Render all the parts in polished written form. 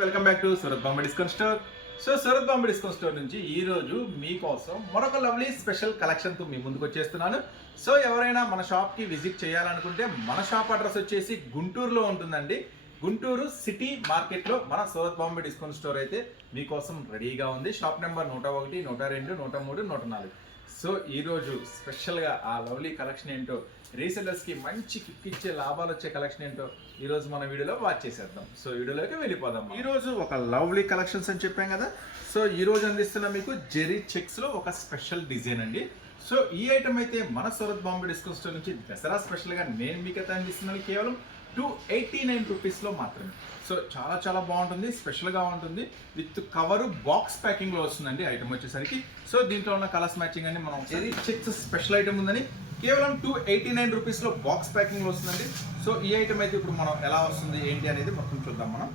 Welcome back to Surat Bombay discount store. So Surat Bombay discount store నుంచి ఈ రోజు మీకోసం మరొక లవ్లీ స్పెషల్ కలెక్షన్తో మీ ముందుకు వచ్చేస్తున్నాను. సో ఎవరైనా మన షాప్కి విజిట్ చేయాలనుకుంటే మన షాప్ అడ్రస్ వచ్చేసి గుంటూరులో ఉంటుందండి. గుంటూరు సిటీ మార్కెట్లో మన సూరత్ బాంబే డిస్కౌంట్ స్టోర్ అయితే మీకోసం రెడీగా ఉంది. Shop number 101, 102, 103, 104. సో ఈరోజు స్పెషల్గా ఆ లవ్లీ కలెక్షన్ ఏంటో, రీసెలర్స్కి మంచి కిక్ ఇచ్చే లాభాలు వచ్చే కలెక్షన్ ఏంటో ఈరోజు మన వీడియోలో వాచ్ చేసేద్దాం. సో వీడియోలోకి వెళ్ళిపోదాం. ఈరోజు ఒక లవ్లీ కలెక్షన్స్ అని చెప్పాం కదా. సో ఈరోజు అందిస్తున్న మీకు జెరీ చెక్స్లో ఒక స్పెషల్ డిజైన్ అండి. సో ఈ ఐటమ్ అయితే మన సూరత్ బాంబే డిస్కౌంట్ స్టోర్ నుంచి దసరా స్పెషల్గా నేను మీకైతే అందిస్తున్నాను కేవలం 289 రూపీస్లో మాత్రమే. సో చాలా చాలా బాగుంటుంది, స్పెషల్గా ఉంటుంది. విత్ కవరు బాక్స్ ప్యాకింగ్లో వస్తుందండి ఐటమ్ వచ్చేసరికి. సో దీంట్లో ఉన్న కలర్స్ మ్యాచింగ్ అని మనం జెరీ చెక్స్ స్పెషల్ ఐటమ్ ఉందని కేవలం 289 రూపీస్లో బాక్స్ ప్యాకింగ్లో వస్తుందండి. సో ఈ ఐటమ్ అయితే ఇప్పుడు మనం ఎలా వస్తుంది ఏంటి అనేది మొత్తం చూద్దాం. మనం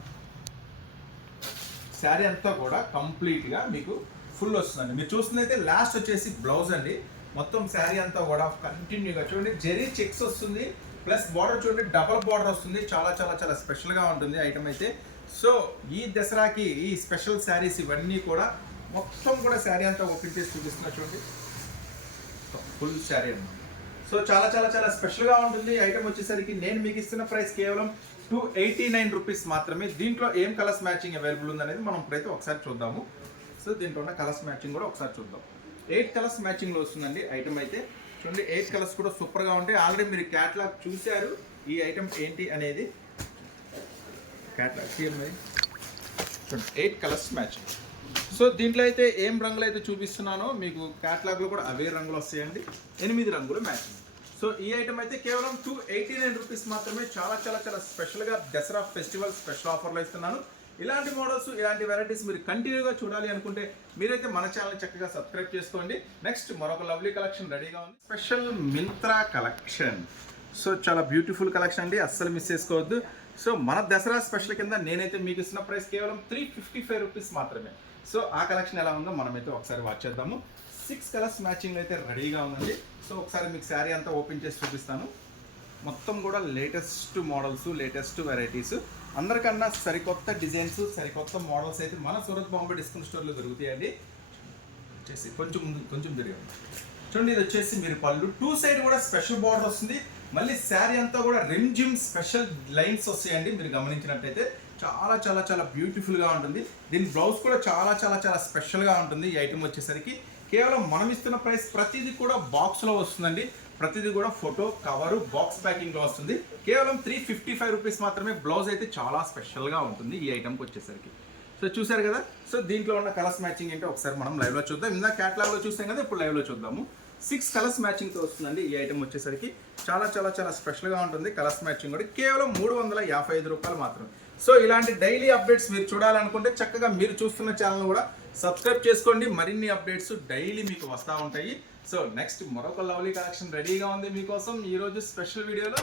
శారీ అంతా కూడా కంప్లీట్గా మీకు ఫుల్ వస్తుందండి. మీరు చూస్తుంది అయితే లాస్ట్ వచ్చేసి బ్లౌజ్ అండి. మొత్తం శారీ అంతా కూడా కంటిన్యూగా చూడండి జెరీ చెక్స్ వస్తుంది, ప్లస్ బార్డర్ చూడండి డబల్ బార్డర్ వస్తుంది. చాలా చాలా చాలా స్పెషల్గా ఉంటుంది ఐటమ్ అయితే. సో ఈ దసరాకి ఈ స్పెషల్ శారీస్ ఇవన్నీ కూడా మొత్తం కూడా శారీ అంతా ఓపెన్ చేసి చూపిస్తున్నా చూడండి, ఫుల్ శారీ అన్నమాట. సో చాలా చాలా చాలా స్పెషల్గా ఉంటుంది ఐటమ్ వచ్చేసరికి. నేను మీకు ఇస్తున్న ప్రైస్ కేవలం 289 రూపీస్ మాత్రమే. దీంట్లో ఏం కలర్స్ మ్యాచింగ్ అవైలబుల్ ఉందనేది మనం ఇప్పుడైతే ఒకసారి చూద్దాము. సో దీంట్లో ఉన్న కలర్స్ మ్యాచింగ్ కూడా ఒకసారి చూద్దాం. 8 కలర్స్ మ్యాచింగ్లో వస్తుందండి ఐటమ్ అయితే. చూడండి 8 కలర్స్ కూడా సూపర్గా ఉంటాయి. ఆల్రెడీ మీరు క్యాట్లాగ్ చూశారు ఈ ఐటమ్ ఏంటి అనేది. క్యాట్లాగ్ చూడండి 8 కలర్స్ మ్యాచింగ్. సో దీంట్లో అయితే ఏం రంగులు అయితే చూపిస్తున్నానో మీకు క్యాట్లాగ్లో కూడా అవే రంగులు వస్తాయండి. 8 రంగులు మ్యాచింగ్. సో ఈ ఐటమ్ అయితే కేవలం 289 రూపీస్ మాత్రమే. చాలా చాలా చాలా స్పెషల్గా దసరా ఫెస్టివల్ స్పెషల్ ఆఫర్లో ఇస్తున్నాను. ఇలాంటి మోడల్స్, ఇలాంటి వెరైటీస్ మీరు కంటిన్యూగా చూడాలి అనుకుంటే మీరైతే మన ఛానల్ చక్కగా సబ్స్క్రైబ్ చేసుకోండి. నెక్స్ట్ మరొక లవ్లీ కలెక్షన్ రెడీగా ఉంది, స్పెషల్ మింత్రా కలెక్షన్. సో చాలా బ్యూటిఫుల్ కలెక్షన్ అండి, అస్సలు మిస్ చేసుకోవద్దు. సో మన దసరా స్పెషల్ కింద నేనైతే మీకు ఇస్తున్న ప్రైస్ కేవలం 355 రూపీస్ మాత్రమే. సో ఆ కలెక్షన్ ఎలా ఉందో మనమైతే ఒకసారి వాచ్ చేద్దాము. 6 కలర్స్ మ్యాచింగ్ అయితే రెడీగా ఉందండి. సో ఒకసారి మీకు శారీ అంతా ఓపెన్ చేసి చూపిస్తాను. మొత్తం కూడా లేటెస్ట్ మోడల్స్, లేటెస్ట్ వెరైటీస్, అందరికన్నా సరికొత్త డిజైన్స్, సరికొత్త మోడల్స్ అయితే మన సూరత్ బాంబే డిస్కౌంట్ స్టోర్లో దొరుకుతాయండి. వచ్చేసి కొంచెం తిరిగి చూడండి, ఇది వచ్చేసి మీరు పళ్ళు 2 సైడ్ కూడా స్పెషల్ బార్డర్ వస్తుంది. మళ్ళీ శారీ అంతా కూడా జిమ్ స్పెషల్ లైన్స్ వస్తాయండి. మీరు గమనించినట్టయితే చాలా చాలా చాలా బ్యూటిఫుల్గా ఉంటుంది. దీని బ్లౌజ్ కూడా చాలా చాలా చాలా స్పెషల్గా ఉంటుంది. ఈ ఐటమ్ వచ్చేసరికి కేవలం మనం ఇస్తున్న ప్రైస్ ప్రతిదీ కూడా బాక్స్లో వస్తుందండి. ప్రతిదీ కూడా ఫోటో కవరు బాక్స్ ప్యాకింగ్లో వస్తుంది. కేవలం 355 రూపీస్ మాత్రమే. బ్లౌజ్ అయితే చాలా స్పెషల్గా ఉంటుంది ఈ ఐటమ్కి వచ్చేసరికి. సో చూసారు కదా. సో దీంట్లో ఉన్న కలర్స్ మ్యాచింగ్ ఏంటో ఒకసారి మనం లైవ్లో చూద్దాం. ఇందాక క్యాట్లాగ్లో చూసాం కదా, ఇప్పుడు లైవ్లో చూద్దాము. 6 కలర్స్ మ్యాచింగ్తో వస్తుందండి ఈ ఐటమ్ వచ్చేసరికి. చాలా చాలా చాలా స్పెషల్గా ఉంటుంది. కలర్స్ మ్యాచింగ్ కూడా కేవలం 355 రూపాయలు మాత్రం. సో ఇలాంటి డైలీ అప్డేట్స్ మీరు చూడాలనుకుంటే చక్కగా మీరు చూస్తున్న ఛానల్ కూడా సబ్స్క్రైబ్ చేసుకోండి. మరిన్ని అప్డేట్స్ డైలీ మీకు వస్తూ ఉంటాయి. సో నెక్స్ట్ మరొక లవ్లీ కలెక్షన్ రెడీగా ఉంది మీకోసం ఈరోజు స్పెషల్ వీడియోలో.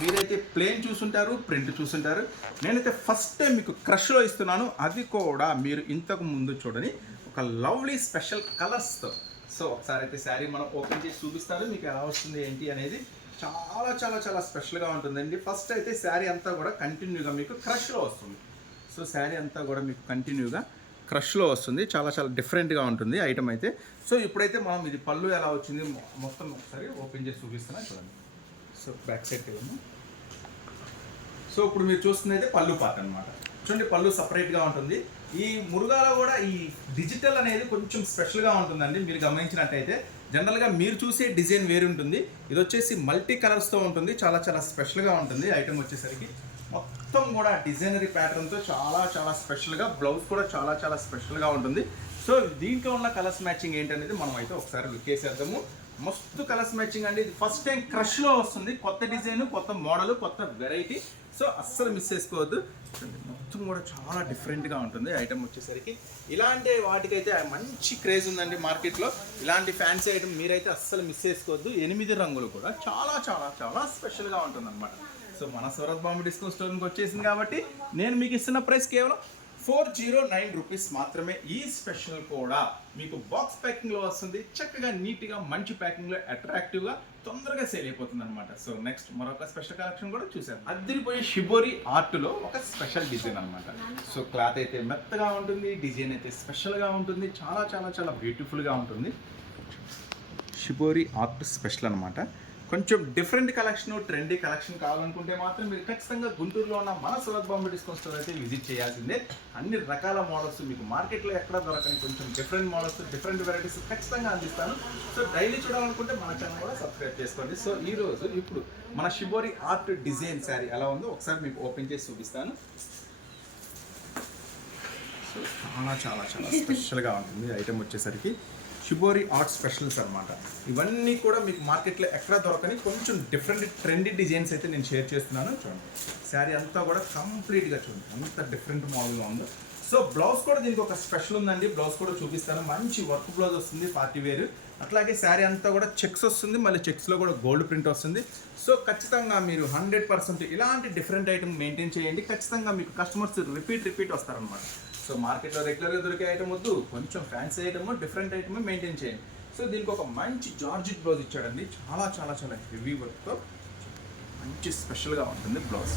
మీరైతే ప్లేన్ చూసుంటారు, ప్రింట్ చూసుంటారు. నేనైతే ఫస్ట్ టైం మీకు క్రష్లో ఇస్తున్నాను, అది కూడా మీరు ఇంతకు ముందు చూడని ఒక లవ్లీ స్పెషల్ కలర్స్తో. సో ఒకసారి అయితే శారీ మనం ఓపెన్ చేసి చూపిస్తారు మీకు ఎలా వస్తుంది ఏంటి అనేది. చాలా చాలా చాలా స్పెషల్గా ఉంటుందండి. ఫస్ట్ అయితే శారీ అంతా కూడా కంటిన్యూగా మీకు క్రష్లో వస్తుంది. సో శారీ అంతా కూడా మీకు కంటిన్యూగా క్రష్లో వస్తుంది. చాలా చాలా డిఫరెంట్గా ఉంటుంది ఐటమ్ అయితే. సో ఇప్పుడైతే మనం ఇది పళ్ళు ఎలా వచ్చింది మొత్తం ఒకసారి ఓపెన్ చేసి చూపిస్తున్నా చూడండి. సో బ్యాక్ సైడ్కి వెళ్ళాము. సో ఇప్పుడు మీరు చూస్తుంది అయితే పళ్ళు పార్ట్ అనమాట. చూడండి పళ్ళు సపరేట్గా ఉంటుంది. ఈ మురుగాలో కూడా ఈ డిజిటల్ అనేది కొంచెం స్పెషల్గా ఉంటుందండి. మీరు గమనించినట్టయితే జనరల్గా మీరు చూసే డిజైన్ వేరు ఉంటుంది. ఇది వచ్చేసి మల్టీ కలర్స్తో ఉంటుంది. చాలా చాలా స్పెషల్గా ఉంటుంది ఐటమ్ వచ్చేసరికి. మొత్తం కూడా డిజైనరీ ప్యాటర్న్తో చాలా చాలా స్పెషల్గా, బ్లౌజ్ కూడా చాలా చాలా స్పెషల్గా ఉంటుంది. సో దీంట్లో ఉన్న కలర్స్ మ్యాచింగ్ ఏంటనేది మనం అయితే ఒకసారి లుక్ చేసేద్దాము. మస్తు కలర్స్ మ్యాచింగ్ అండి. ఇది ఫస్ట్ టైం క్రష్లో వస్తుంది. కొత్త డిజైన్, కొత్త మోడల్, కొత్త వెరైటీ. సో అస్సలు మిస్ చేసుకోవద్దు. మొత్తం కూడా చాలా డిఫరెంట్గా ఉంటుంది ఐటమ్ వచ్చేసరికి. ఇలాంటి వాటికైతే మంచి క్రేజ్ ఉందండి మార్కెట్లో. ఇలాంటి ఫ్యాన్సీ ఐటమ్ మీరైతే అస్సలు మిస్ చేసుకోవద్దు. 8 రంగులు కూడా చాలా చాలా చాలా స్పెషల్గా ఉంటుంది అనమాట. సో మన సూరత్ బాంబే డిస్కౌంట్ స్టోర్కి వచ్చేసింది కాబట్టి నేను మీకు ఇస్తున్న ప్రైస్ కేవలం 409 రూపీస్ మాత్రమే. ఈ స్పెషల్ కూడా మీకు బాక్స్ ప్యాకింగ్లో వస్తుంది, చక్కగా నీట్గా మంచి ప్యాకింగ్లో అట్రాక్టివ్గా తొందరగా సేల్ అయిపోతుంది అనమాట. సో నెక్స్ట్ మరొక స్పెషల్ కలెక్షన్ కూడా చూసాను. అద్దరిపోయే షిబోరి ఆర్ట్లో ఒక స్పెషల్ డిజైన్ అనమాట. సో క్లాత్ అయితే మెత్తగా ఉంటుంది, డిజైన్ అయితే స్పెషల్గా ఉంటుంది, చాలా చాలా చాలా బ్యూటిఫుల్గా ఉంటుంది. షిబోరి ఆర్ట్ స్పెషల్ అనమాట. కొంచెం డిఫరెంట్ కలెక్షన్, ట్రెండీ కలెక్షన్ కావాలనుకుంటే మాత్రం మీరు ఖచ్చితంగా గుంటూరులో ఉన్న మన సురత్ బాంబే డిస్కౌంట్ స్టోర్ అయితే విజిట్ చేయాల్సిందే. అన్ని రకాల మోడల్స్ మీకు మార్కెట్లో ఎక్కడ దొరకని కొంచెం డిఫరెంట్ మోడల్స్, డిఫరెంట్ వెరైటీస్ ఖచ్చితంగా అందిస్తాను. సో డైలీ చూడాలనుకుంటే మన ఛానల్ కూడా సబ్స్క్రైబ్ చేసుకోండి. సో ఈరోజు ఇప్పుడు మన షిబోరి ఆర్ట్ డిజైన్ శారీ ఎలా ఉందో ఒకసారి మీకు ఓపెన్ చేసి చూపిస్తాను. సో చాలా చాలా చాలా స్పెషల్గా ఉంటుంది ఐటమ్ వచ్చేసరికి. షిబోరి ఆర్ట్ స్పెషల్స్ అనమాట. ఇవన్నీ కూడా మీకు మార్కెట్లో ఎక్కడ దొరకని కొంచెం డిఫరెంట్ ట్రెండీ డిజైన్స్ అయితే నేను షేర్ చేస్తున్నాను. చూడండి శారీ అంతా కూడా కంప్లీట్గా చూడండి అంత డిఫరెంట్ మోడల్గా ఉందో. సో బ్లౌజ్ కూడా దీనికి ఒక స్పెషల్ ఉందండి, బ్లౌజ్ కూడా చూపిస్తాను. మంచి వర్క్ బ్లౌజ్ వస్తుంది, పార్టీ వేర్. అట్లాగే శారీ అంతా కూడా చెక్స్ వస్తుంది, మళ్ళీ చెక్స్లో కూడా గోల్డ్ ప్రింట్ వస్తుంది. సో ఖచ్చితంగా మీరు 100% ఇలాంటి డిఫరెంట్ ఐటమ్ మెయింటైన్ చేయండి. ఖచ్చితంగా మీకు కస్టమర్స్ రిపీట్ వస్తారనమాట. సో మార్కెట్లో రెగ్యులర్గా దొరికే ఐటమ్ వద్దు, కొంచెం fancy item, different item maintain చేయండి. సో దీనికి ఒక మంచి జార్జెట్ బ్లౌజ్ ఇచ్చాడండి, చాలా చాలా చాలా హెవీ వర్క్తో మంచి స్పెషల్గా ఉంటుంది. బ్లౌజ్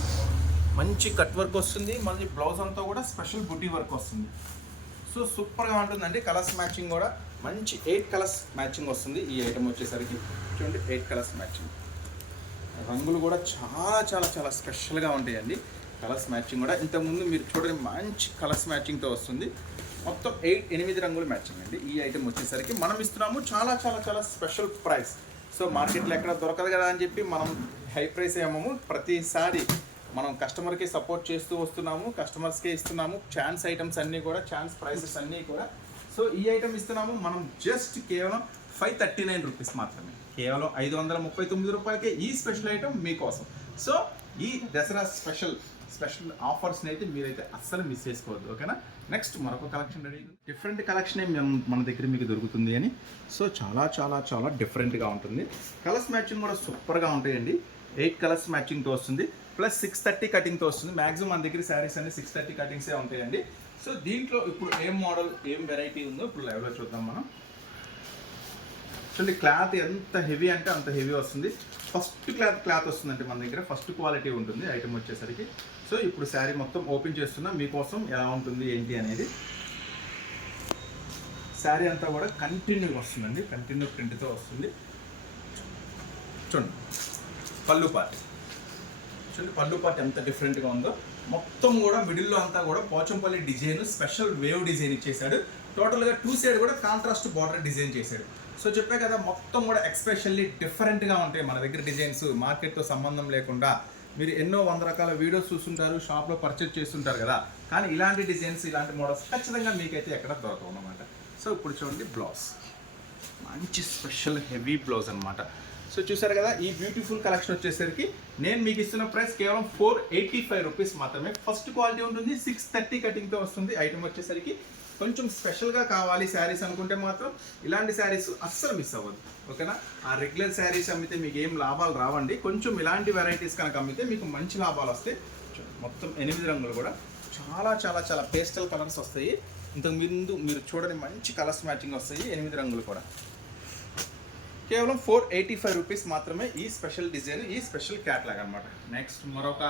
మంచి కట్ వర్క్ వస్తుంది, మళ్ళీ బ్లౌజ్ అంతా కూడా స్పెషల్ బుటీ వర్క్ వస్తుంది. సో సూపర్గా ఉంటుందండి. కలర్స్ మ్యాచింగ్ కూడా మంచి 8 కలర్స్ మ్యాచింగ్ వస్తుంది. ఈ ఐటమ్ వచ్చేసరికి చూడండి 8 కలర్స్ మ్యాచింగ్. రంగులు కూడా చాలా చాలా చాలా స్పెషల్గా ఉంటాయండి. కలర్స్ మ్యాచింగ్ కూడా ఇంతకుముందు మీరు చూడండి మంచి కలర్స్ మ్యాచింగ్తో వస్తుంది. మొత్తం 8 రంగులు మ్యాచింగ్ అండి. ఈ ఐటమ్ వచ్చేసరికి మనం ఇస్తున్నాము చాలా చాలా చాలా స్పెషల్ ప్రైస్. సో మార్కెట్లో ఎక్కడ దొరకదు కదా అని చెప్పి మనం హై ప్రైస్ ఏమో ప్రతిసారి మనం కస్టమర్కి సపోర్ట్ చేస్తూ వస్తున్నాము, కస్టమర్స్కే ఇస్తున్నాము. ఛాన్స్ ఐటమ్స్ అన్నీ కూడా, ఛాన్స్ ప్రైసెస్ అన్నీ కూడా. సో ఈ ఐటమ్ ఇస్తున్నాము మనం జస్ట్ కేవలం 539 రూపీస్ మాత్రమే, కేవలం 539 రూపాయలకే ఈ స్పెషల్ ఐటమ్ మీకోసం. సో ఈ దసరా స్పెషల్ ఆఫర్స్ని అయితే మీరైతే అస్సలు మిస్ చేసుకోవద్దు, ఓకేనా. నెక్స్ట్ మరొక కలెక్షన్ రెడీ. డిఫరెంట్ కలెక్షన్ మన దగ్గర మీకు దొరుకుతుంది అని. సో చాలా చాలా చాలా డిఫరెంట్గా ఉంటుంది. కలర్స్ మ్యాచింగ్ కూడా సూపర్గా ఉంటాయండి. 8 కలర్స్ మ్యాచింగ్తో వస్తుంది, ప్లస్ 630 కటింగ్తో వస్తుంది. మ్యాక్సిమం మన దగ్గర శారీస్ అన్ని 630 కటింగ్సే ఉంటాయండి. సో దీంట్లో ఇప్పుడు ఏం మోడల్, ఏం వెరైటీ ఉందో ఇప్పుడు లైవ్లో చూద్దాం మనం. చూడండి క్లాత్ ఎంత హెవీ అంటే అంత హెవీ వస్తుంది. ఫస్ట్ క్లాత్ వస్తుందంటే మన దగ్గర ఫస్ట్ క్వాలిటీ ఉంటుంది ఐటమ్ వచ్చేసరికి. సో ఇప్పుడు శారీ మొత్తం ఓపెన్ చేస్తున్నా మీకోసం ఎలా ఉంటుంది ఏంటి అనేది. శారీ అంతా కూడా కంటిన్యూగా వస్తుందండి, కంటిన్యూ ప్రింట్తో వస్తుంది. చూడండి పళ్ళు పార్ట్, చూడండి పళ్ళు పార్ట్ ఎంత డిఫరెంట్గా ఉందో. మొత్తం కూడా మిడిల్లో అంతా కూడా Pochampally design, special weave design ఇచ్చేసాడు. టోటల్గా 2 సైడ్ కూడా కాంట్రాస్ట్ బార్డర్ డిజైన్ చేశాడు. సో చెప్పే కదా మొత్తం కూడా ఎక్స్పెషల్లీ డిఫరెంట్గా ఉంటాయి మన దగ్గర డిజైన్స్. మార్కెట్తో సంబంధం లేకుండా మీరు ఎన్నో 100 రకాల వీడియోస్ చూస్తుంటారు, షాప్లో పర్చేజ్ చేస్తుంటారు కదా, కానీ ఇలాంటి డిజైన్స్, ఇలాంటి మోడల్స్ ఖచ్చితంగా మీకైతే ఎక్కడ దొరకవు అన్నమాట. సో ఇప్పుడు చూడండి బ్లౌజ్, మంచి స్పెషల్ హెవీ బ్లౌజ్ అనమాట. సో చూసారు కదా ఈ బ్యూటిఫుల్ కలెక్షన్ వచ్చేసరికి నేను మీకు ఇస్తున్న ప్రైస్ కేవలం 485 రూపీస్ మాత్రమే. ఫస్ట్ క్వాలిటీ ఉంటుంది, 630 కటింగ్తో వస్తుంది. ఐటమ్ వచ్చేసరికి కొంచెం స్పెషల్గా కావాలి శారీస్ అనుకుంటే మాత్రం ఇలాంటి శారీస్ అస్సలు మిస్ అవ్వదు, ఓకేనా. ఆ రెగ్యులర్ శారీస్ అమ్మితే మీకు ఏం లాభాలు రావండి. కొంచెం ఇలాంటి వెరైటీస్ కనుక అమ్మితే మీకు మంచి లాభాలు వస్తాయి. మొత్తం 8 రంగులు కూడా చాలా చాలా చాలా పేస్టల్ కలర్స్ వస్తాయి. ఇంతకు ముందు మీరు చూడని మంచి కలర్స్ మ్యాచింగ్ వస్తాయి. 8 రంగులు కూడా కేవలం 485 రూపీస్ మాత్రమే. ఈ స్పెషల్ డిజైన్, ఈ స్పెషల్ క్యాట్లాగ్ అనమాట. నెక్స్ట్ మరొక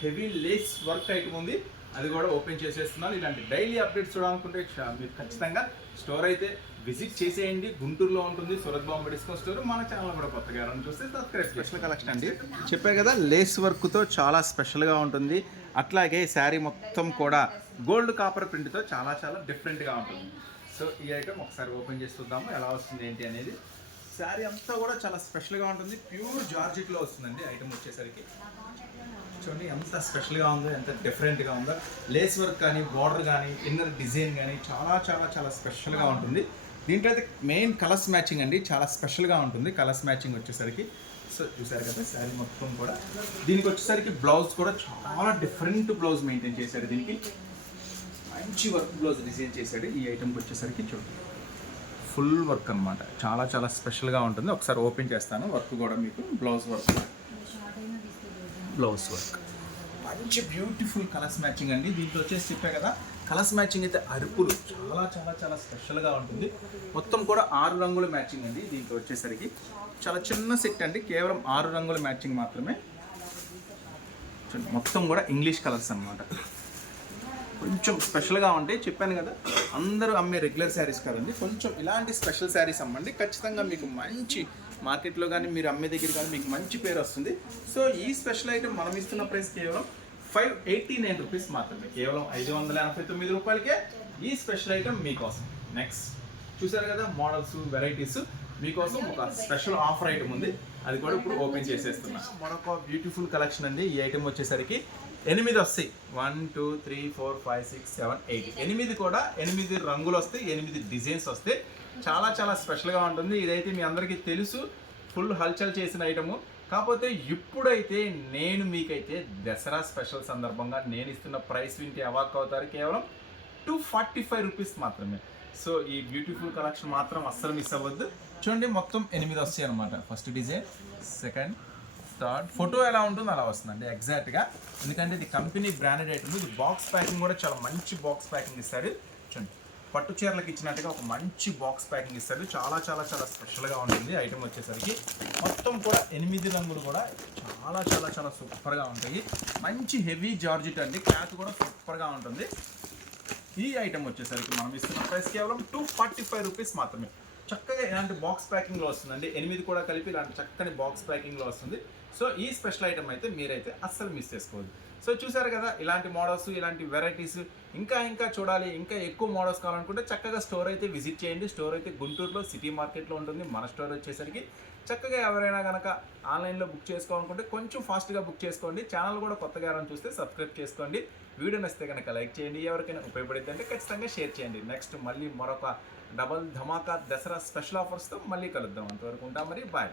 హెవీ లేస్ వర్క్ ఐటమ్ ఉంది, అది కూడా ఓపెన్ చేసేస్తున్నాను. ఇలాంటి డైలీ అప్డేట్స్ చూడాలనుకుంటే మీరు ఖచ్చితంగా స్టోర్ అయితే విజిట్ చేసేయండి. గుంటూరులో ఉంటుంది సురత్ బాంబే డిస్కౌంట్ స్టోర్. మన ఛానల్ కూడా కొత్తగా ఎవరైనా చూస్తే సబ్స్క్రైబ్. స్పెషల్ కలెక్షన్ అండి, చెప్పే కదా లేస్ వర్క్తో చాలా స్పెషల్గా ఉంటుంది. అట్లాగే శారీ మొత్తం కూడా గోల్డ్ కాపర్ ప్రింట్తో చాలా చాలా డిఫరెంట్గా ఉంటుంది. సో ఈ ఐటమ్ ఒకసారి ఓపెన్ చేసి చూద్దాము ఎలా వస్తుంది ఏంటి అనేది. శారీ అంతా కూడా చాలా స్పెషల్గా ఉంటుంది, ప్యూర్ జార్జెట్లో వస్తుందండి ఐటమ్ వచ్చేసరికి. చూడండి ఎంత స్పెషల్గా ఉందో, ఎంత డిఫరెంట్గా ఉందో. లేస్ వర్క్ కానీ, బార్డర్ కానీ, ఇన్నర్ డిజైన్ కానీ చాలా చాలా చాలా స్పెషల్గా ఉంటుంది. దీంట్లో అయితే మెయిన్ కలర్స్ మ్యాచింగ్ అండి, చాలా స్పెషల్గా ఉంటుంది కలర్స్ మ్యాచింగ్ వచ్చేసరికి. సో చూసారు కదా శారీ మొత్తం కూడా. దీనికి వచ్చేసరికి బ్లౌజ్ కూడా చాలా డిఫరెంట్ బ్లౌజ్ మెయింటైన్ చేశాడు. దీనికి మంచి వర్క్ బ్లౌజ్ డిజైన్ చేశాడు. ఈ ఐటమ్కి వచ్చేసరికి చూడండి ఫుల్ వర్క్ అనమాట, చాలా చాలా స్పెషల్గా ఉంటుంది. ఒకసారి ఓపెన్ చేస్తాను వర్క్ కూడా మీకు. బ్లౌజ్ వర్క్ మంచి బ్యూటిఫుల్ కలర్స్ మ్యాచింగ్ అండి. దీంట్లో వచ్చేసి చెప్పా కదా, కలర్స్ మ్యాచింగ్ అయితే అరుపులు చాలా చాలా చాలా స్పెషల్గా ఉంటుంది. మొత్తం కూడా 6 రంగుల మ్యాచింగ్ అండి. దీంట్లో వచ్చేసరికి చాలా చిన్న సెట్ అండి, కేవలం 6 రంగుల మ్యాచింగ్ మాత్రమే. మొత్తం కూడా ఇంగ్లీష్ కలర్స్ అన్నమాట. కొంచెం స్పెషల్గా ఉంటాయి, చెప్పాను కదా, అందరూ అమ్మే రెగ్యులర్ శారీస్ కాదండి, కొంచెం ఇలాంటి స్పెషల్ శారీస్ అమ్మండి. ఖచ్చితంగా మీకు మంచి మార్కెట్లో కానీ మీరు అమ్మే దగ్గర కానీ మీకు మంచి పేరు వస్తుంది. సో ఈ స్పెషల్ ఐటమ్ మనం ఇస్తున్న ప్రైస్ కేవలం 589 రూపీస్ మాత్రమే, కేవలం 589 రూపాయలకే ఈ స్పెషల్ ఐటమ్ మీకోసం. నెక్స్ట్ చూసారు కదా మోడల్స్, వెరైటీస్ మీకోసం ఒక స్పెషల్ ఆఫర్ ఐటమ్ ఉంది, అది కూడా ఇప్పుడు ఓపెన్ చేసేస్తున్నా. మరొక బ్యూటిఫుల్ కలెక్షన్ అండి. ఈ ఐటమ్ వచ్చేసరికి 8 వస్తాయి. 1 2 3 4 5 6 7 8 8 కూడా 8 రంగులు వస్తాయి, 8 డిజైన్స్ వస్తాయి. చాలా చాలా స్పెషల్గా ఉంటుంది. ఇదైతే మీ అందరికీ తెలుసు, ఫుల్ హల్చల్ చేసిన ఐటము. కాకపోతే ఇప్పుడైతే నేను మీకైతే దసరా స్పెషల్ సందర్భంగా నేను ఇస్తున్న ప్రైస్ వింటే అవాక్ అవుతారు, కేవలం 245 రూపీస్ మాత్రమే. సో ఈ బ్యూటిఫుల్ కలెక్షన్ మాత్రం అస్సలు మిస్ అవ్వద్దు. చూడండి మొత్తం 8 వస్తాయి అనమాట. First design, second, third. Photo ఎలా ఉంటుందో అలా వస్తుందండి ఎగ్జాక్ట్గా, ఎందుకంటే ఇది కంపెనీ బ్రాండెడ్ ఐటమ్. ఇది బాక్స్ ప్యాకింగ్ కూడా చాలా మంచి బాక్స్ ప్యాకింగ్ ఇస్తారు. చూడండి పట్టు చీరలకు ఇచ్చినట్టుగా ఒక మంచి బాక్స్ ప్యాకింగ్ ఇస్తారు. చాలా చాలా చాలా స్పెషల్గా ఉంటుంది ఐటమ్ వచ్చేసరికి. మొత్తం కూడా 8 రంగులు కూడా చాలా చాలా చాలా సూపర్గా ఉంటాయి. మంచి హెవీ జార్జెట్ అండి, క్లాత్ కూడా సూపర్గా ఉంటుంది. ఈ ఐటమ్ వచ్చేసరికి మనం ఇస్తున్న ప్రైస్ కేవలం 245 రూపీస్ మాత్రమే. చక్కగా ఇలాంటి బాక్స్ ప్యాకింగ్లో వస్తుందండి, 8 కూడా కలిపి ఇలాంటి చక్కని బాక్స్ ప్యాకింగ్లో వస్తుంది. సో ఈ స్పెషల్ ఐటమ్ అయితే మీరైతే అస్సలు మిస్ చేసుకోవద్దు. సో చూసారు కదా, ఇలాంటి మోడల్స్, ఇలాంటి వెరైటీస్ ఇంకా చూడాలి, ఇంకా ఎక్కువ మోడల్స్ కావాలనుకుంటే చక్కగా స్టోర్ అయితే విజిట్ చేయండి. స్టోర్ అయితే గుంటూరులో సిటీ మార్కెట్లో ఉంటుంది. మన స్టోర్ వచ్చేసరికి చక్కగా ఎవరైనా కనుక ఆన్లైన్లో బుక్ చేసుకోవాలనుకుంటే కొంచెం ఫాస్ట్గా బుక్ చేసుకోండి. ఛానల్ కూడా కొత్తగా ఎవరైనా చూస్తే సబ్స్క్రైబ్ చేసుకోండి. వీడియో నచ్చితే కనుక లైక్ చేయండి, ఎవరికైనా ఉపయోగపడితే అంటే ఖచ్చితంగా షేర్ చేయండి. నెక్స్ట్ మళ్ళీ మరొక డబల్ ధమాకా దసరా స్పెషల్ ఆఫర్స్తో మళ్ళీ కలుద్దాం. అంతవరకు ఉంటాం మరి, బాయ్.